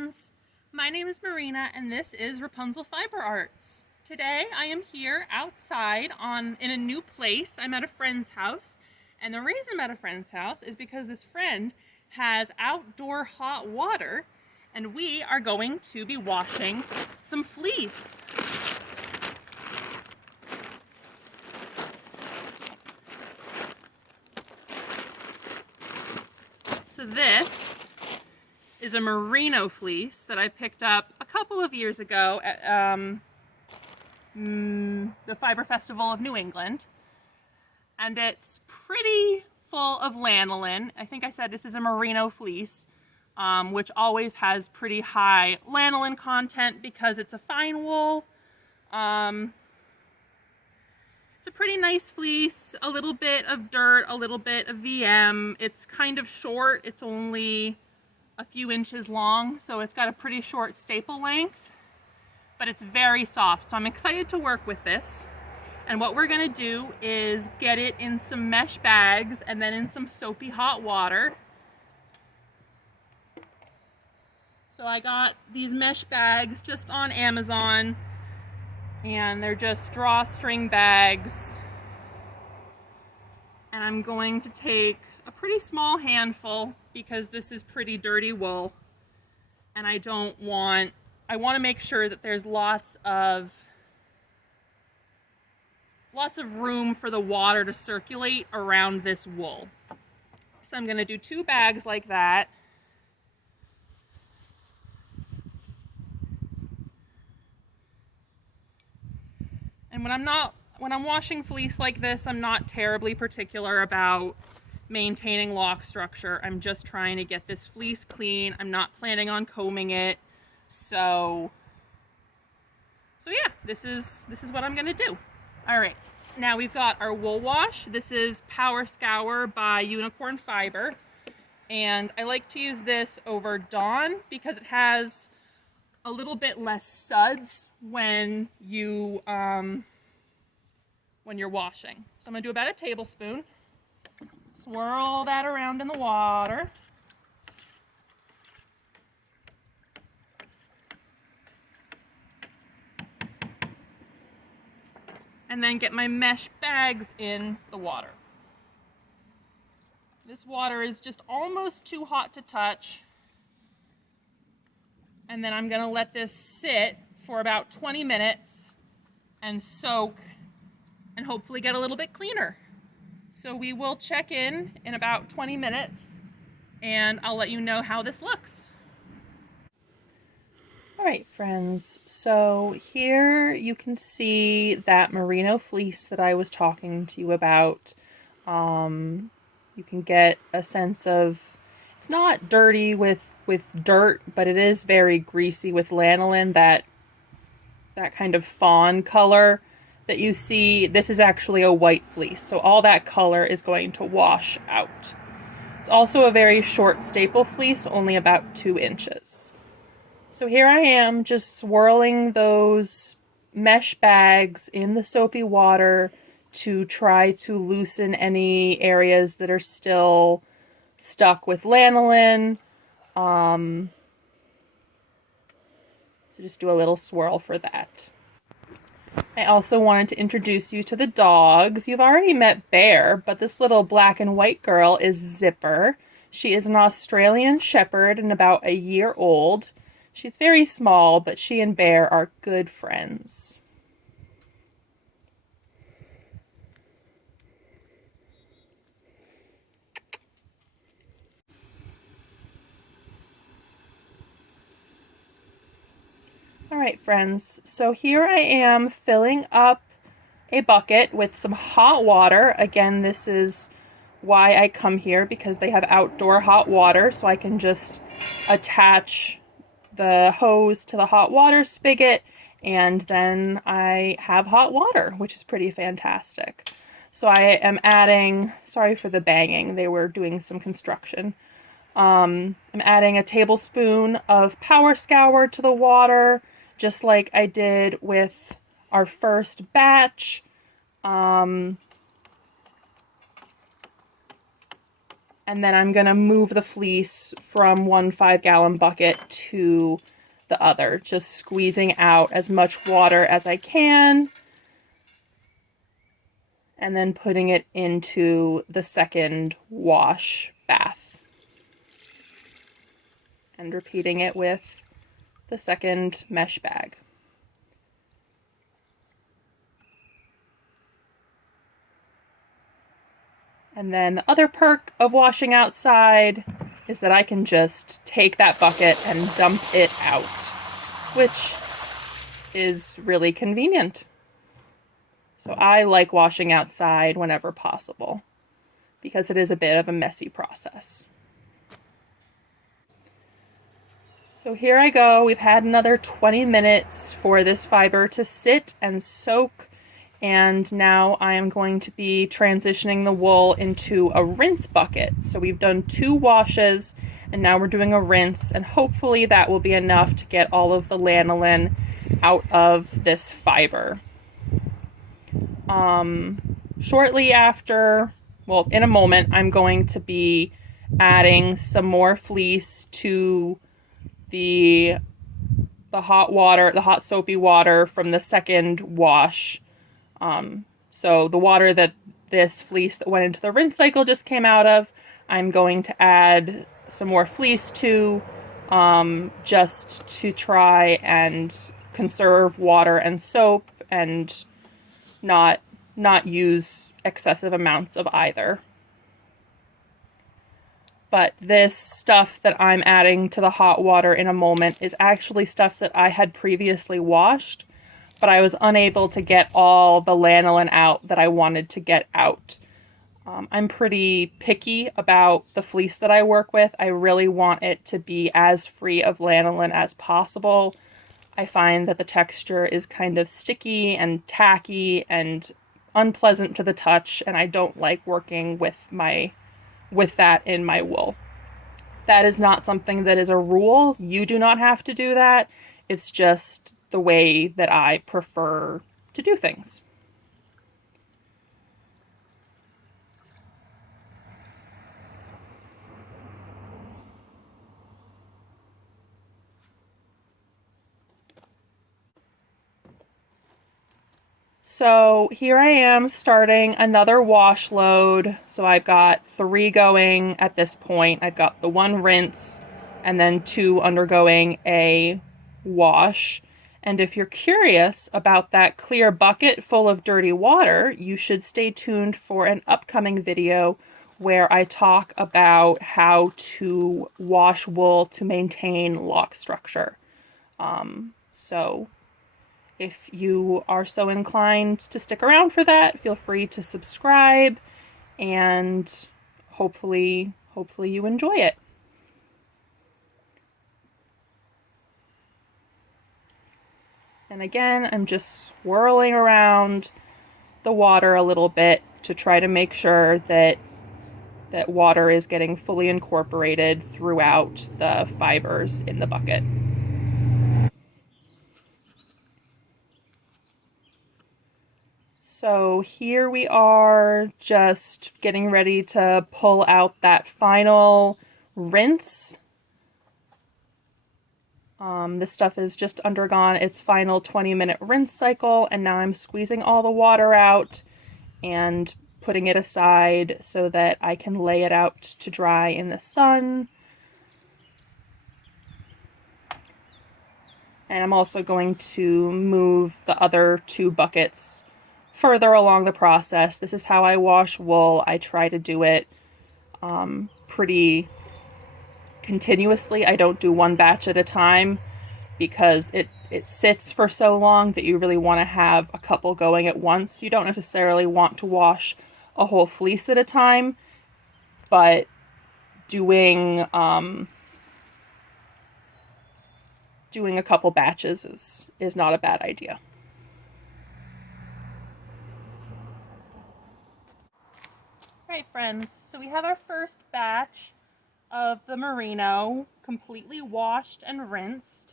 friends! My name is Marina and this is Rapunzel Fiber Arts. Today I am here outside in a new place. I'm at a friend's house, and the reason I'm at a friend's house is because this friend has outdoor hot water and we are going to be washing some fleece. So this is a Merino fleece that I picked up a couple of years ago at the Fiber Festival of New England. And it's pretty full of lanolin. I think I said this is a Merino fleece, which always has pretty high lanolin content because it's a fine wool. It's a pretty nice fleece, a little bit of dirt, a little bit of VM. It's kind of short. It's only a few inches long, so it's got a pretty short staple length, but it's very soft. So I'm excited to work with this. And what we're gonna do is get it in some mesh bags and then in some soapy hot water. So I got these mesh bags just on Amazon, and they're just drawstring bags. And I'm going to take a pretty small handful because this is pretty dirty wool, and I want to make sure that there's lots of room for the water to circulate around this wool. So I'm going to do 2 bags like that. And when I'm washing fleece like this, I'm not terribly particular about maintaining lock structure. I'm just trying to get this fleece clean. I'm not planning on combing it. So yeah, this is what I'm gonna do. All right, now we've got our wool wash. This is Power Scour by Unicorn Fiber. And I like to use this over Dawn because it has a little bit less suds when you're washing. So I'm gonna do about a tablespoon. Swirl that around in the water. And then get my mesh bags in the water. This water is just almost too hot to touch. And then I'm gonna let this sit for about 20 minutes and soak and hopefully get a little bit cleaner. So we will check in about 20 minutes and I'll let you know how this looks. All right, friends, so here you can see that merino fleece that I was talking to you about. You can get a sense of, it's not dirty with dirt, but it is very greasy with lanolin, that kind of fawn color that you see. This is actually a white fleece, so all that color is going to wash out. It's also a very short staple fleece, only about 2 inches. So here I am just swirling those mesh bags in the soapy water to try to loosen any areas that are still stuck with lanolin. So just do a little swirl for that. I also wanted to introduce you to the dogs. You've already met Bear, but this little black and white girl is Zipper. She is an Australian Shepherd and about a year old. She's very small, but she and Bear are good friends. All right, friends, so here I am filling up a bucket with some hot water. Again, this is why I come here, because they have outdoor hot water, so I can just attach the hose to the hot water spigot and then I have hot water, which is pretty fantastic. So I am adding, sorry for the banging, they were doing some construction. I'm adding a tablespoon of Power Scour to the water, just like I did with our first batch. And then I'm gonna move the fleece from one 5-gallon bucket to the other, just squeezing out as much water as I can, and then putting it into the second wash bath. And repeating it with the second mesh bag. And then the other perk of washing outside is that I can just take that bucket and dump it out, which is really convenient. So I like washing outside whenever possible because it is a bit of a messy process. So here I go. We've had another 20 minutes for this fiber to sit and soak. And now I am going to be transitioning the wool into a rinse bucket. So we've done 2 washes and now we're doing a rinse, and hopefully that will be enough to get all of the lanolin out of this fiber. Shortly after, well, in a moment, I'm going to be adding some more fleece to the hot water, the hot soapy water from the second wash. So the water that this fleece that went into the rinse cycle just came out of, I'm going to add some more fleece to, just to try and conserve water and soap and not use excessive amounts of either. But this stuff that I'm adding to the hot water in a moment is actually stuff that I had previously washed, but I was unable to get all the lanolin out that I wanted to get out. I'm pretty picky about the fleece that I work with. I really want it to be as free of lanolin as possible. I find that the texture is kind of sticky and tacky and unpleasant to the touch, and I don't like working with that in my wool. That is not something that is a rule. You do not have to do that. It's just the way that I prefer to do things. So here I am starting another wash load. So I've got 3 going at this point. I've got the 1 rinse and then 2 undergoing a wash. And if you're curious about that clear bucket full of dirty water, you should stay tuned for an upcoming video where I talk about how to wash wool to maintain lock structure. So if you are so inclined to stick around for that, feel free to subscribe, and hopefully you enjoy it. And again, I'm just swirling around the water a little bit to try to make sure that water is getting fully incorporated throughout the fibers in the bucket. So here we are, just getting ready to pull out that final rinse. This stuff has just undergone its final 20-minute rinse cycle, and now I'm squeezing all the water out and putting it aside so that I can lay it out to dry in the sun. And I'm also going to move the other 2 buckets further along the process. This is how I wash wool. I try to do it pretty continuously. I don't do 1 batch at a time because it sits for so long that you really want to have a couple going at once. You don't necessarily want to wash a whole fleece at a time, but doing a couple batches is not a bad idea. All right, friends, so we have our first batch of the merino completely washed and rinsed.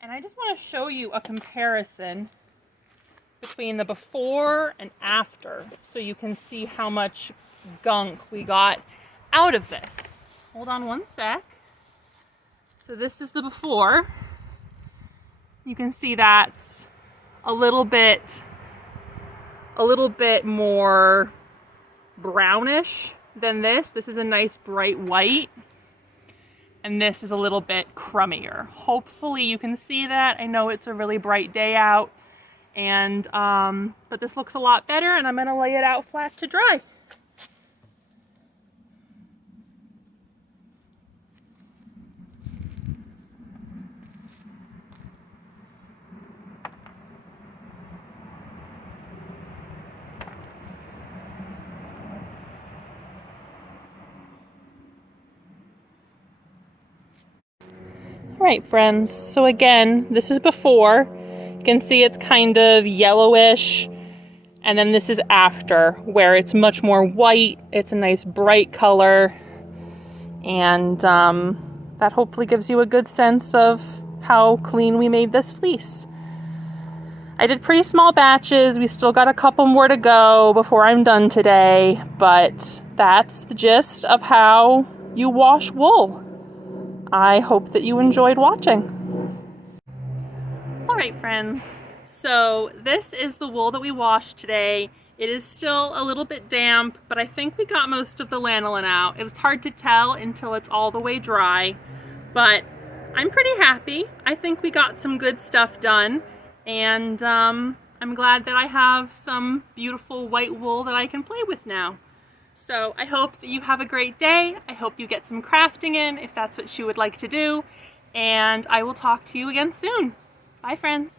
And I just want to show you a comparison between the before and after so you can see how much gunk we got out of this. Hold on one sec. So this is the before. You can see that's a little bit more brownish than this. This is a nice bright white, and this is a little bit crummier. Hopefully you can see that. I know it's a really bright day out, and but this looks a lot better, and I'm gonna lay it out flat to dry. All right, friends, so again, this is before. You can see it's kind of yellowish, and then this is after, where it's much more white. It's a nice bright color, and that hopefully gives you a good sense of how clean we made this fleece. I did pretty small batches. We still got a couple more to go before I'm done today, but that's the gist of how you wash wool. I hope that you enjoyed watching. All right, friends, so this is the wool that we washed today. It is still a little bit damp, but I think we got most of the lanolin out. It was hard to tell until it's all the way dry, but I'm pretty happy. I think we got some good stuff done, and I'm glad that I have some beautiful white wool that I can play with now. So I hope that you have a great day. I hope you get some crafting in if that's what you would like to do. And I will talk to you again soon. Bye, friends.